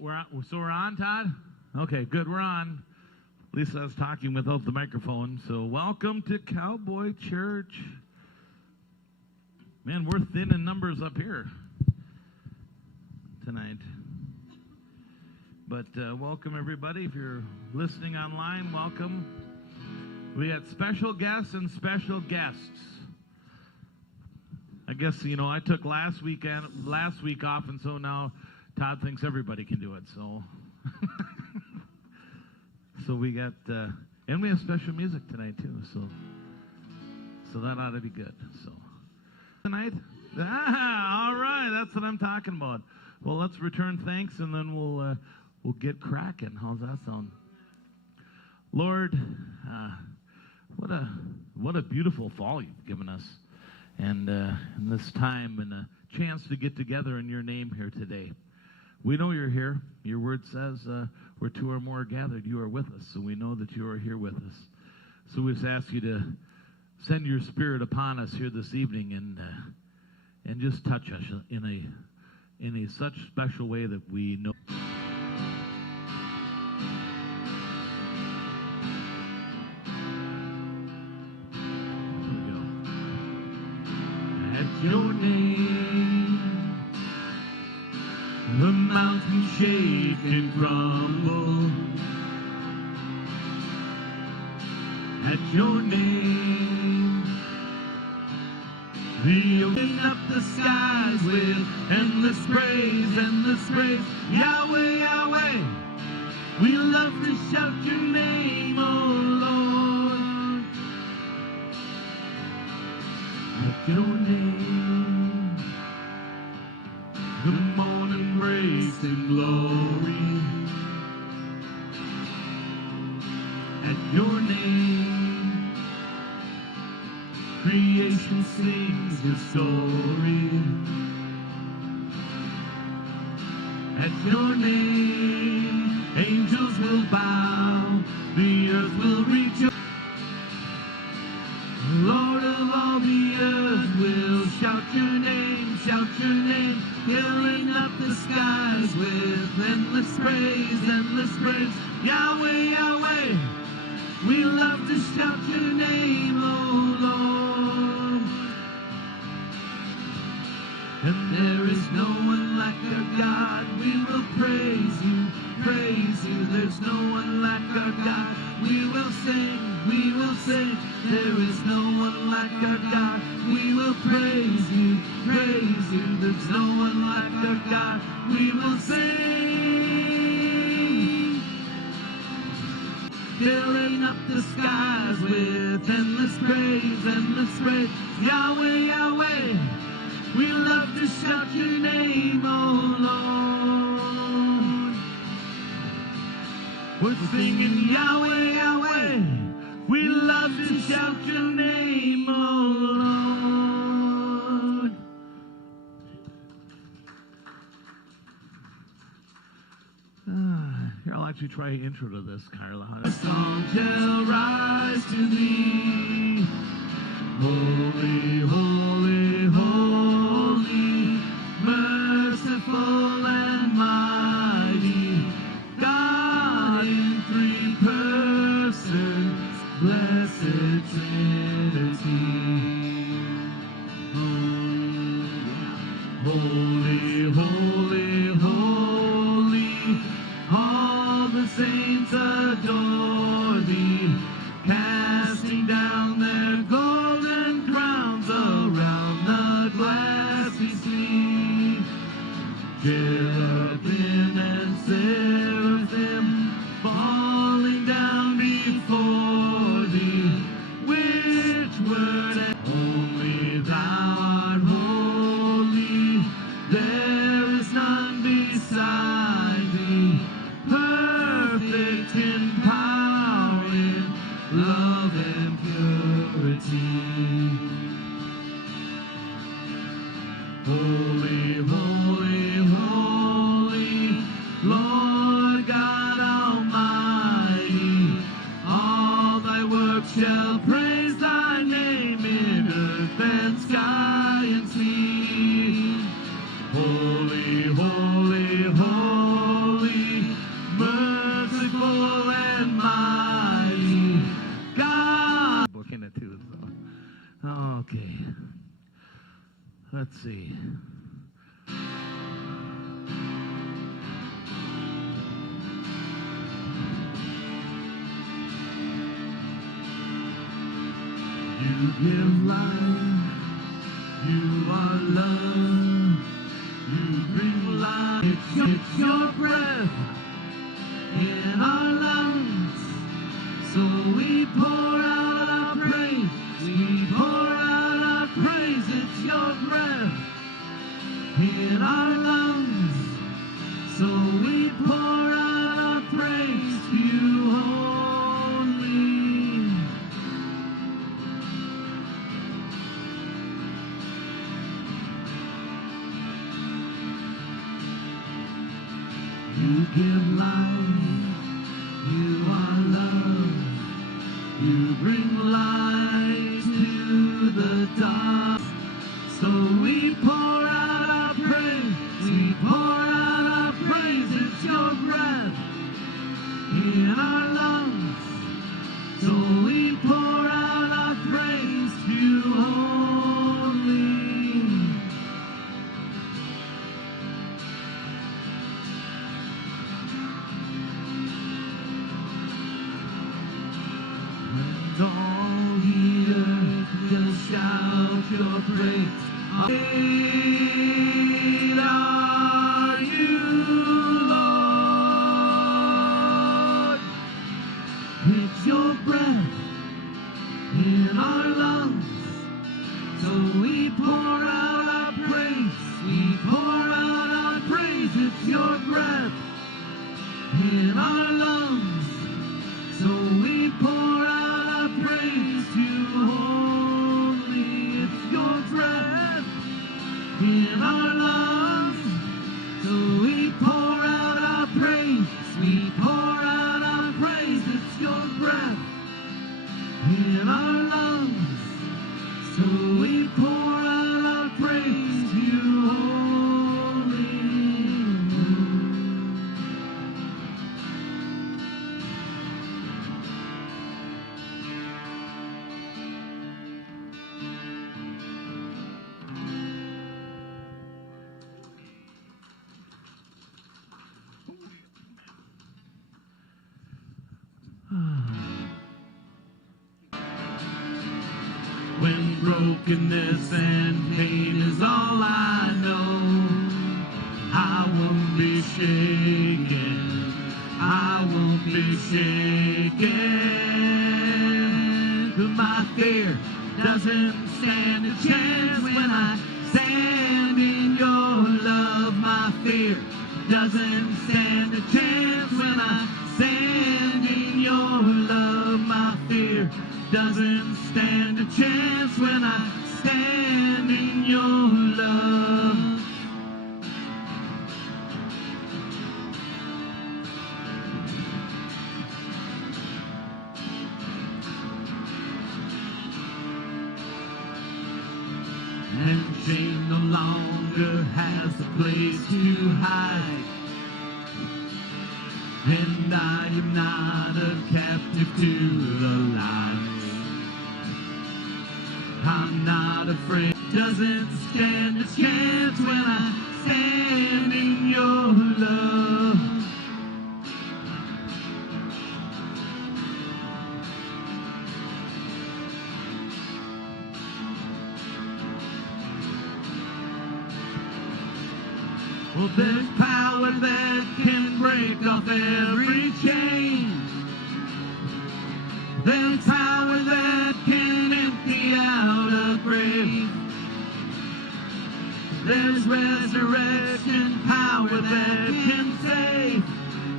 We're on, Todd? Okay, good, we're on. Lisa was talking without the microphone. So welcome to Cowboy Church. Man, we're thin in numbers up here tonight. But welcome, everybody. If you're listening online, welcome. We got special guests and special guests. I guess, I took last week off, and so now Todd thinks everybody can do it. So, so we got, and we have special music tonight too. So that ought to be good. So tonight, all right, that's what I'm talking about. Well, let's return thanks, and then we'll get cracking. How's that sound? Lord, what a beautiful fall you've given us, and in this time and a chance to get together in your name here today. We know you're here. Your word says where two or more are gathered, you are with us. So we know that you are here with us. So we just ask you to send your Spirit upon us here this evening and just touch us in a such special way that we know. Here we go. At your name, the mountains shake and crumble. At your name, we open up the skies with endless praise, Yahweh, Yahweh. We love to shout your name, oh Lord. At your name, the morning breaks in glory. At your name, creation sings your story. At your name, angels will bow, the earth will rejoice. Lord of all the earth will shout your name, filling up the skies with endless praise, Yahweh, Yahweh. We love to shout your name, oh Lord. And there is no one like our God. We will praise you. There's no one like our God. We will sing. There is no one like our God. We will praise you. There's no one like our God. We will sing. Filling up the skies with endless praise, Yahweh, Yahweh. We love to shout your name, oh Lord. We're singing Yahweh, Yahweh. We love to shout your name, oh Lord. Here, I'll actually try an intro to this, Carla. A song shall rise to thee. Holy, holy, holy, merciful and mighty, God in three persons, blessed Trinity. Holy, holy, holy, all the saints adore thee, casting down their golden crowns around the glassy sea. Cherubim and seraphim falling down before thee, which word only thou art holy, there is none beside thee, perfect in power, in love and purity. Holy, holy, holy, Lord God Almighty, all thy works shall praise thy name in earth and sky and sea. Holy, holy, holy, Let's see. You give life, you are love, you bring life, it's your breath in our lungs, so we pour out our praise, we pour out our praise, it's your breath in our lungs, so we pour out our praise to you only. You give life, you are love, you bring light to the dark, so we pour out our praise, we pour out our praise, it's your breath in our lungs, so we pour out our praise to you only. And all the earth will shout your praise. Great are you, Lord. It's your breath in our lungs, so we pour out our praise, we pour out our praise, it's your breath in our lungs, so we pour out our praise to you only, it's your breath in our lungs, so we pour out our praise, we pour out our praise, it's your breath in our lungs, so we pour out our praise to you only. When brokenness and pain is all I know, I won't be shaken, I won't be shaken. 'Cause my fear doesn't stand a chance when I stand in your love. My fear doesn't stand a chance when I stand in your love. My fear doesn't stand a chance when I stand in your love. And shame no longer has a place to hide, and I am not a captive to the lie. I'm not afraid, doesn't stand a chance when I stand in your love. Well, there's power that can break off every chain. There's power that can empty out a grave. There's resurrection power that can save.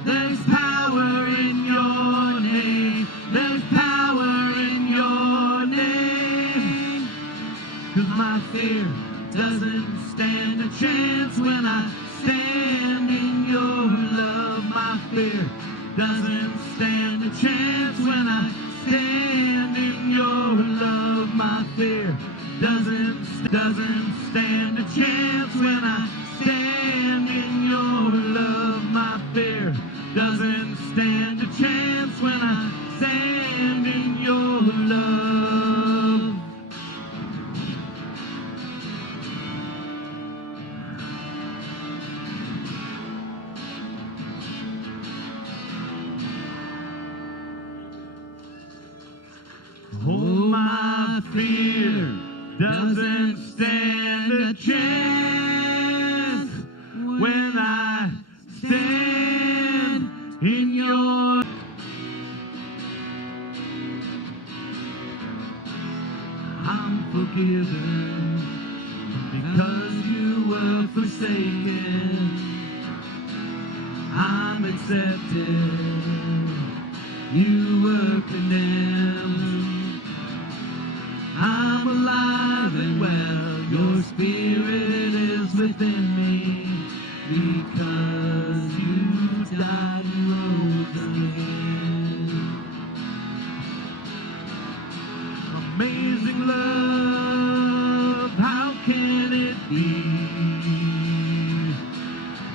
There's power in your name. There's power in your name. 'Cause my fear doesn't stand a chance when I stand in your love. My fear doesn't stand a chance when I stand in your love. My fear doesn't stand a chance when I stand in your love. My fear doesn't stand a chance when I stand in your love. fear doesn't stand a chance when I stand in your. I'm forgiven because you were forsaken. I'm accepted. You were condemned. I'm alive and well. Your spirit is within me because you died and rose again. Amazing love, how can it be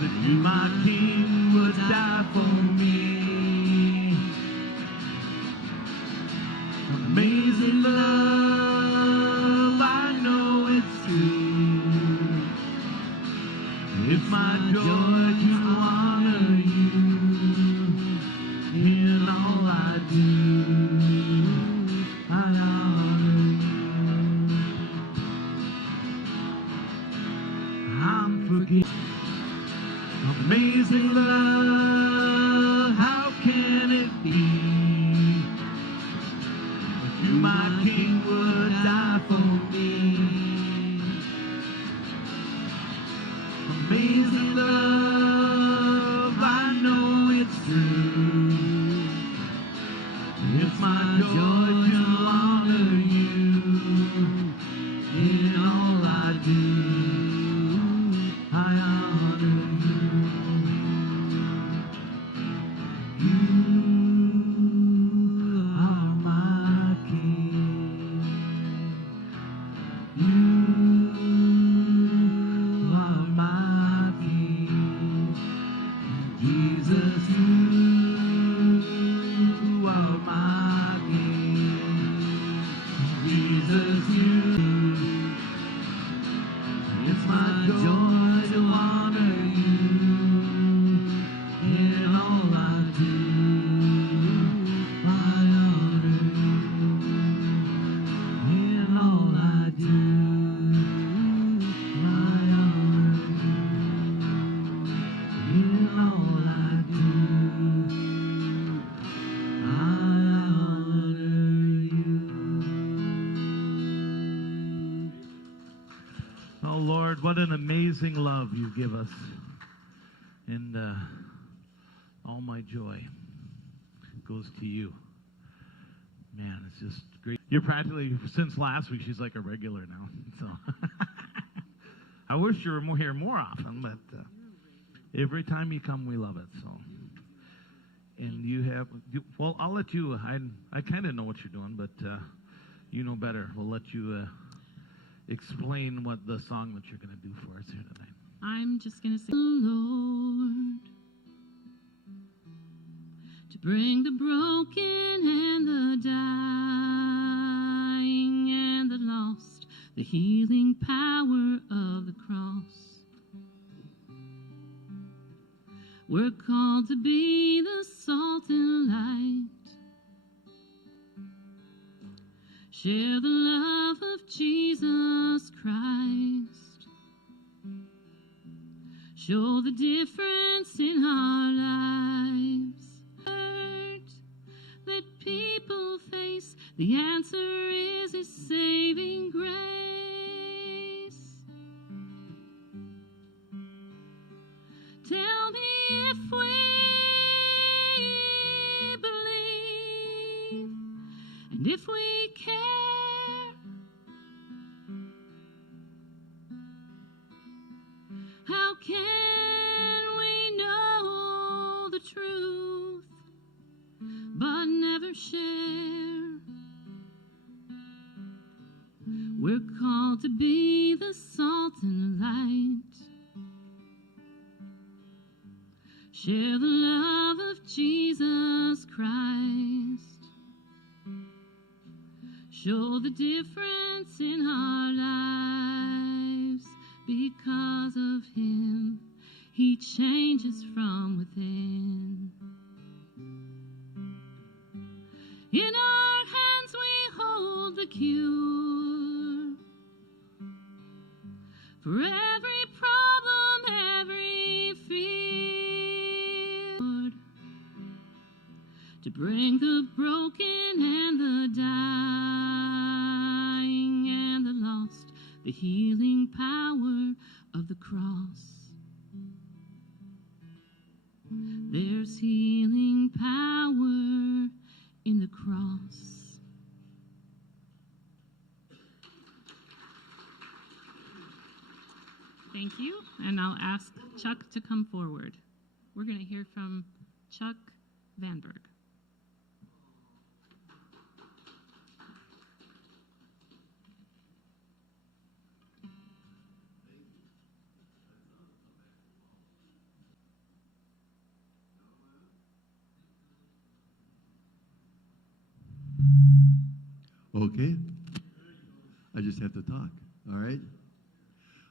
that you, my King, would die for me? Amazing love, I know it's true. It's my joy to honor you in all I do. I honor you. I'm forgiven. Amazing love, how can it be that you, my King, would die for me? Amazing love, I know it's true. It's my joy to honor you in all I do. I honor you. You are my King. You are my King. Jesus, you are my King. Jesus, you. It's my joy to honor you in all I do. I honor you in all I do. I honor you in all I do. I honor you. Oh Lord, what an amazing love you give us. And all my joy goes to you. Man, it's just great. You're practically, since last week, she's like a regular now. So I wish you were here more often, but every time you come, we love it. So, and well, I'll let you, I kind of know what you're doing, but you know better. We'll let you explain what the song that you're going to do for us here tonight. I'm just going to sing, Lord, to bring the broken and the dying and the lost, the healing power of the cross. We're called to be the salt and light, share the love of Jesus Christ. Show the difference in our lives. Hurt that people face, the answer is His saving grace. Tell me if we believe, and if we care. How can we know the truth but never share? We're called to be the salt and light, share the love of Jesus Christ, show the difference in our lives. Because of Him, He changes from within. In our hands we hold the cure. healing the broken and the dying and the lost, the healing power of the cross. There's healing power in the cross. Thank you, and I'll ask Chuck to come forward. We're going to hear from Chuck Fanberg. Okay. I just have to talk. All right.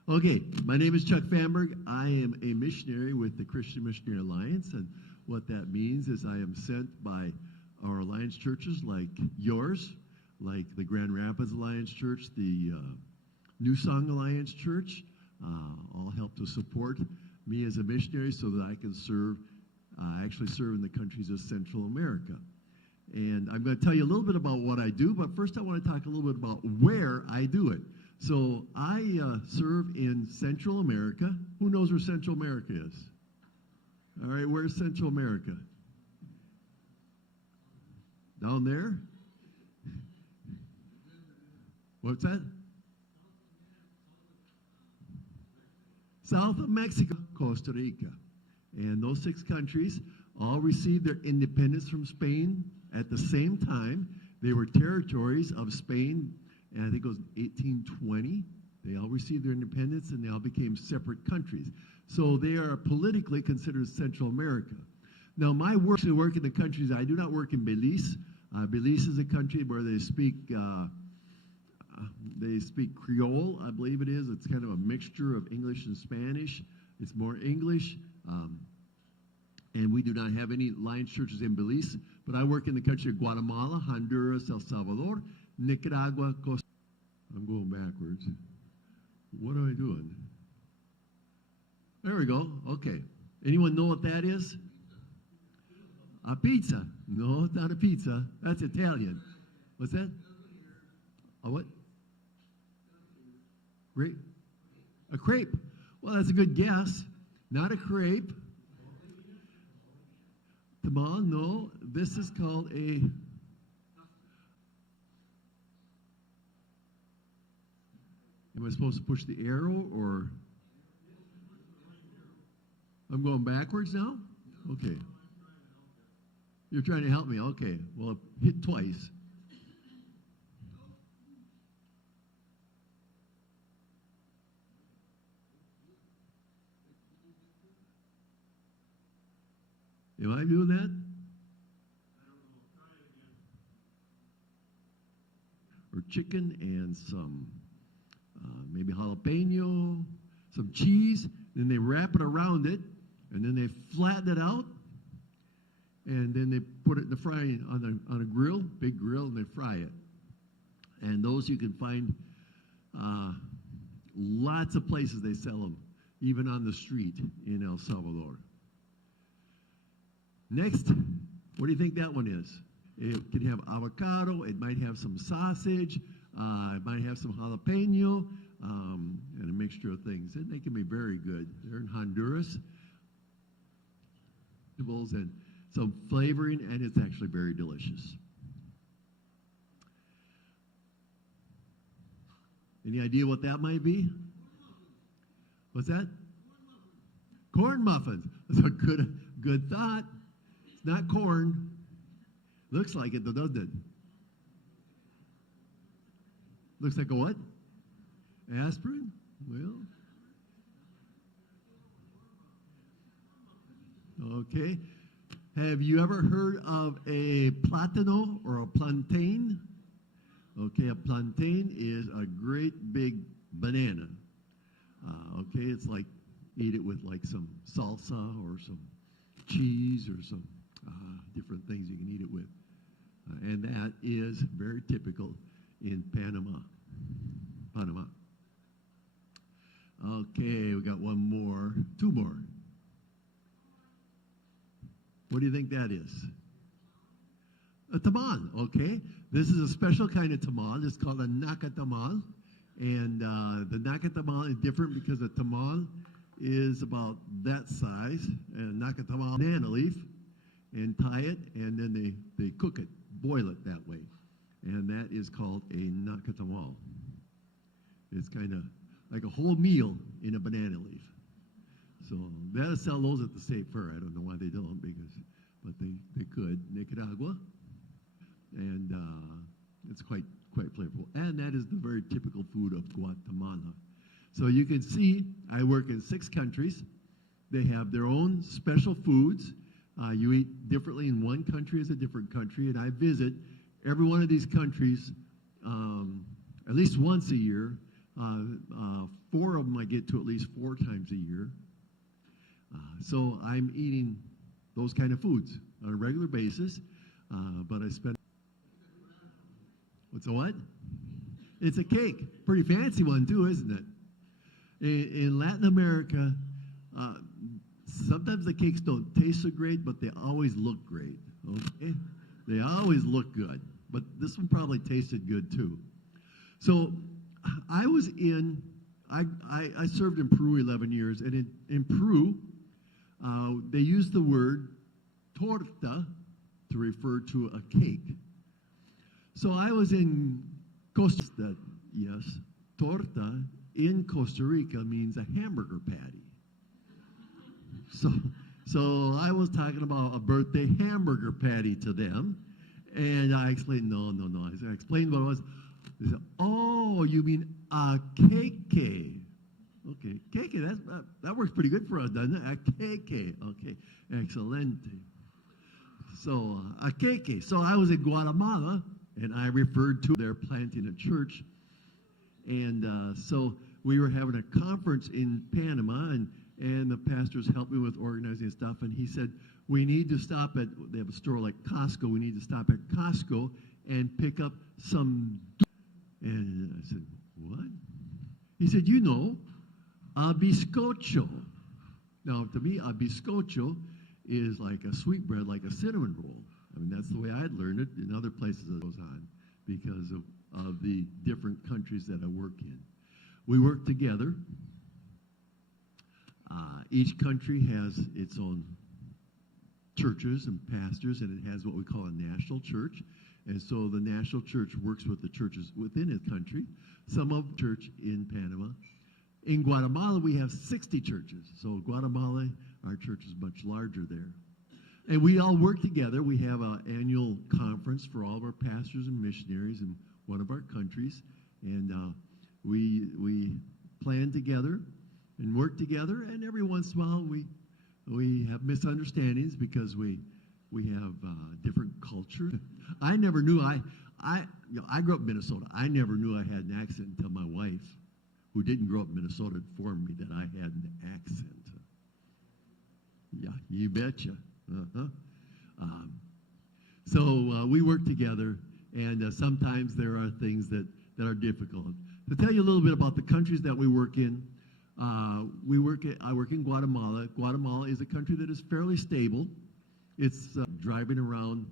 Okay. My name is Chuck Fanberg. I am a missionary with the Christian Missionary Alliance. And what that means is I am sent by our alliance churches like yours, like the Grand Rapids Alliance Church, the New Song Alliance Church, all help to support me as a missionary so that I can actually serve in the countries of Central America. And I'm going to tell you a little bit about what I do, but first I want to talk a little bit about where I do it. So I serve in Central America. Who knows where Central America is? All right, where's Central America? Down there? What's that? South of Mexico, Costa Rica. And those 6 countries all received their independence from Spain at the same time. They were territories of Spain, and I think it was 1820. They all received their independence, and they all became separate countries. So they are politically considered Central America. Now, my work in the countries, I do not work in Belize. Belize is a country where they speak Creole, I believe it is. It's kind of a mixture of English and Spanish. It's more English. And we do not have any alliance churches in Belize, but I work in the country of Guatemala, Honduras, El Salvador, Nicaragua, Costa Rica. I'm going backwards. What am I doing? There we go. Okay. Anyone know what that is? A pizza. No, it's not a pizza. That's Italian. What's that? A what? Grape? A crepe. Well, that's a good guess. Not a crepe. Tamal, no. This is called a... Am I supposed to push the arrow, or... I'm going backwards now? Okay. You're trying to help me. Okay. Well, hit twice. Am I doing that? Or chicken and some maybe jalapeno, some cheese. Then they wrap it around it, and then they flatten it out, and then they put it in the frying on a grill, big grill, and they fry it. And those you can find lots of places they sell them, even on the street in El Salvador. Next, what do you think that one is? It can have avocado, it might have some sausage, it might have some jalapeno, and a mixture of things. And they can be very good. They're in Honduras. And some flavoring, and it's actually very delicious. Any idea what that might be? What's that? Corn muffins. That's a good thought. It's not corn. Looks like it, though, doesn't it? Looks like a what? Aspirin? Well. Okay. Have you ever heard of a plátano or a plantain? Okay, a plantain is a great big banana. Okay, it's like, eat it with like some salsa or some cheese or some different things you can eat it with. And that is very typical in Panama. Okay, we got one more, two more. What do you think that is? a tamal, okay? This is a special kind of tamal. It's called a nacatamal. And the nacatamal is different because a tamal is about that size. And nacatamal, banana leaf, and tie it, and then they cook it, boil it that way. And that is called a nacatamal. It's kind of like a whole meal in a banana leaf. So they'll sell those at the State Fair. I don't know why they don't, but they could. Nicaragua, and it's quite flavorful. And that is the very typical food of Guatemala. So you can see I work in 6 countries. They have their own special foods. You eat differently in one country as a different country, and I visit every one of these countries at least once a year. 4 of them I get to at least 4 times a year. So I'm eating those kind of foods on a regular basis, but I spend... What's a what? It's a cake. Pretty fancy one too, isn't it? In Latin America, sometimes the cakes don't taste so great, but they always look great, okay? They always look good, but this one probably tasted good too. So I served in Peru 11 years, and in Peru, they use the word torta to refer to a cake. So I was in Costa Rica. Yes, torta in Costa Rica means a hamburger patty. So I was talking about a birthday hamburger patty to them, and I explained, no. I explained what it was. They said, oh, you mean a keke. Okay, keke, that works pretty good for us, doesn't it? A keke, okay, excelente. So, a keke. So I was in Guatemala, and I referred to their planting a church. And so we were having a conference in Panama, and the pastors helped me with organizing stuff, and he said, we need to stop at, they have a store like Costco, we need to stop at Costco and pick up some, and I said, what? He said, you know, a bizcocho. Now, to me, a bizcocho is like a sweet bread, like a cinnamon roll. I mean, that's the way I'd learned it. In other places it goes on because of the different countries that I work in. We work together. Each country has its own churches and pastors, and it has what we call a national church. And so the national church works with the churches within its country. Some of church in Panama. In Guatemala, we have 60 churches. So Guatemala, our church is much larger there. And we all work together. We have an annual conference for all of our pastors and missionaries in one of our countries. And we plan together and work together. And every once in a while, we have misunderstandings because we have different culture. I never knew, I grew up in Minnesota. I never knew I had an accent until my wife, who didn't grow up in Minnesota, informed me that I had an accent. Yeah, you betcha. So we work together, and sometimes there are things that are difficult. To tell you a little bit about the countries that we work in, I work in Guatemala. Guatemala is a country that is fairly stable. It's driving around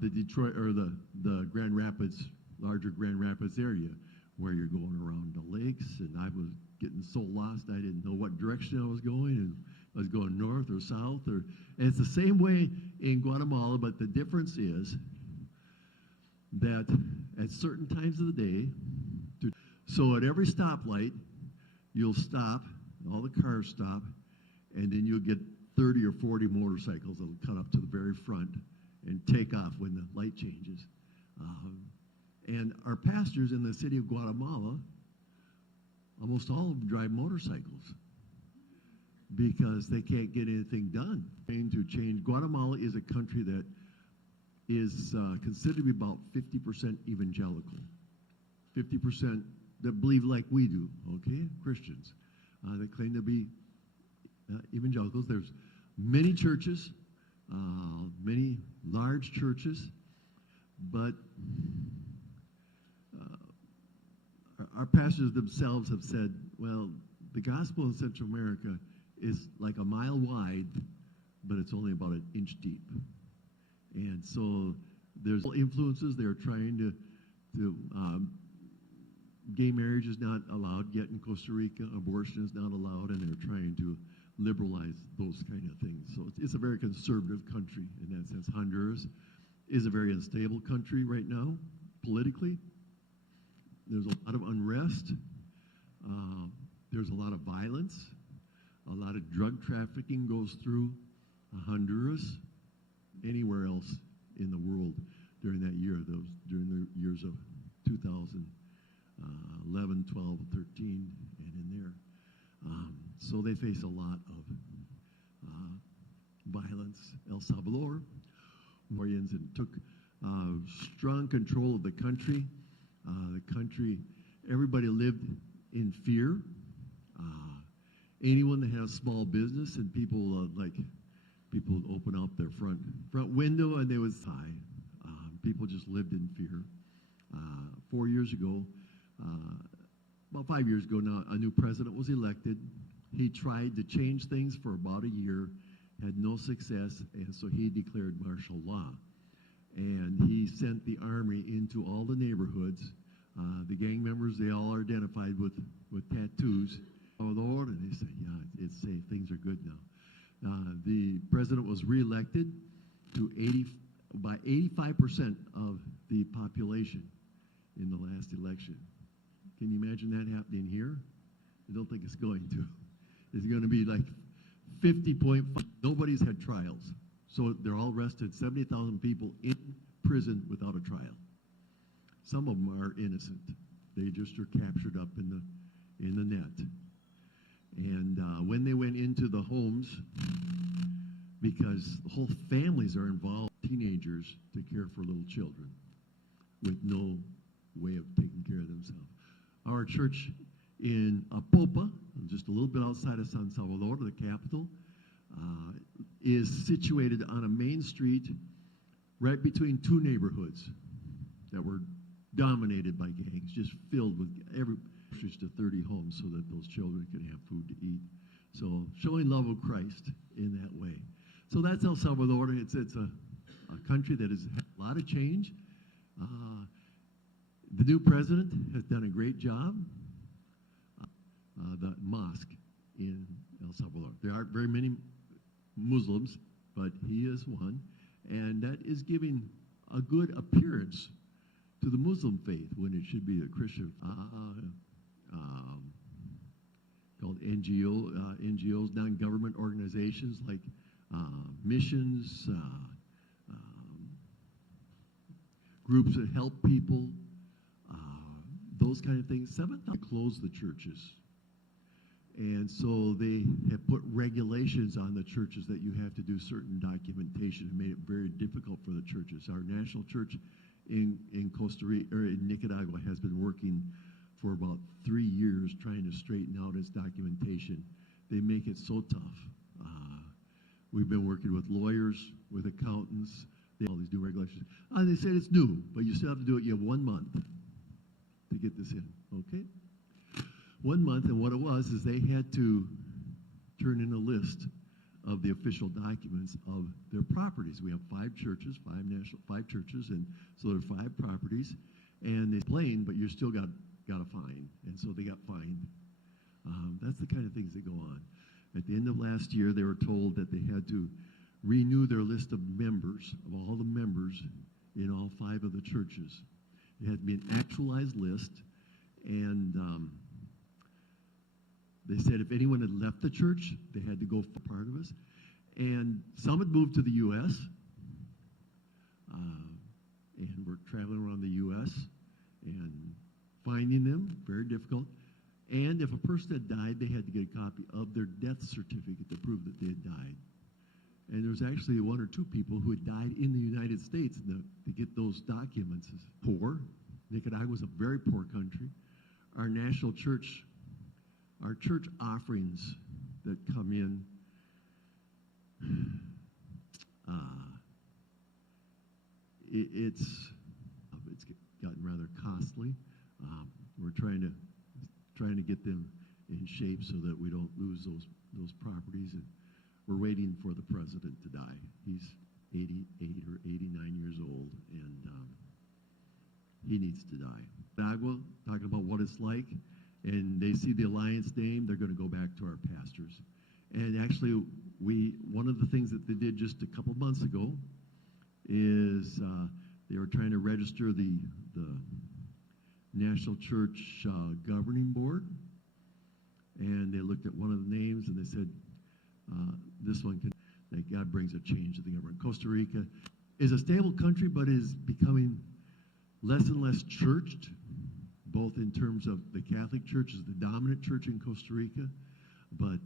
the Detroit or the Grand Rapids, larger Grand Rapids area, where you're going around the lakes, and I was getting so lost I didn't know what direction I was going, and I was going north or south, and it's the same way in Guatemala, but the difference is that at certain times of the day, so at every stoplight, you'll stop, all the cars stop, and then you'll get 30 or 40 motorcycles that'll cut up to the very front and take off when the light changes. And our pastors in the city of Guatemala, almost all of them drive motorcycles because they can't get anything done. To change. Guatemala is a country that is considered to be about 50% evangelical. 50% that believe like we do, okay? Christians. They claim to be evangelicals. There's many churches, many large churches, but our pastors themselves have said, well, the gospel in Central America is like a mile wide, but it's only about an inch deep. And so There's influences. They're trying to gay marriage is not allowed yet in Costa Rica. Abortion is not allowed, and they're trying to liberalize those kind of things. So it's a very conservative country in that sense. Honduras is a very unstable country right now, politically. There's a lot of unrest. There's a lot of violence. A lot of drug trafficking goes through Honduras, anywhere else in the world during that year, during the years of 2011, 12, 13, and in there. So they face a lot of violence. El Salvador, Morians, and took strong control of the country. Everybody lived in fear. Anyone that had a small business, and people would open up their front window and they would sigh. People just lived in fear. 4 years ago, about 5 years ago now, a new president was elected. He tried to change things for about a year, had no success, and so he declared martial law. And he sent the army into all the neighborhoods. The gang members, they all are identified with tattoos. Oh, Lord, and they said, yeah, it's safe. Things are good now. The president was reelected by 85% of the population in the last election. Can you imagine that happening here? I don't think it's going to. It's going to be like 50.5. Nobody's had trials. So they're all arrested, 70,000 people in prison without a trial. Some of them are innocent. They just are captured up in the net. And when they went into the homes, because the whole families are involved, teenagers to care for little children with no way of taking care of themselves. Our church in Apopa, just a little bit outside of San Salvador, the capital, is situated on a main street right between two neighborhoods that were dominated by gangs, just filled with just to 30 homes so that those children could have food to eat. So showing love of Christ in that way. So that's El Salvador. It's a country that has had a lot of change. The new president has done a great job. The mosque in El Salvador. There aren't very many Muslims, but he is one. And that is giving a good appearance to the Muslim faith when it should be a Christian. Called NGOs, non-government organizations like missions, groups that help people, those kind of things. 7,000 closed the churches. And so they have put regulations on the churches that you have to do certain documentation and made it very difficult for the churches. Our national church in Costa Rica, or in Nicaragua, has been working for about 3 years trying to straighten out its documentation. They make it so tough. We've been working with lawyers, with accountants, all these new regulations. They said it's new, but you still have to do it. You have 1 month to get this in, okay? 1 month, and what it was is they had to turn in a list of the official documents of their properties. We have 5 churches, 5 churches, and so there are 5 properties, and they explain, but you still got a fine, and so they got fined. That's the kind of things that go on. At the end of last year, they were told that they had to renew their list of members, of all the members in all 5 of the churches. It had to be an actualized list, and they said if anyone had left the church, they had to go for part of us. And some had moved to the U.S., and were traveling around the U.S. and finding them, very difficult. And if a person had died, they had to get a copy of their death certificate to prove that they had died. And there was actually 1 or 2 people who had died in the United States to get those documents. Poor. Nicaragua is a very poor country. Our national church, our church offerings that come in, it's gotten rather costly. We're trying to get them in shape so that we don't lose those properties. And we're waiting for the president to die. He's 88 or 89 years old, and he needs to die. Agua, talking about what it's like, and they see the Alliance name, they're going to go back to our pastors. And actually, one of the things that they did just a couple months ago is they were trying to register the National Church Governing Board, and they looked at one of the names and they said, this one can, that God brings a change to the government. Costa Rica is a stable country, but is becoming less and less churched, both in terms of the Catholic Church is the dominant church in Costa Rica, but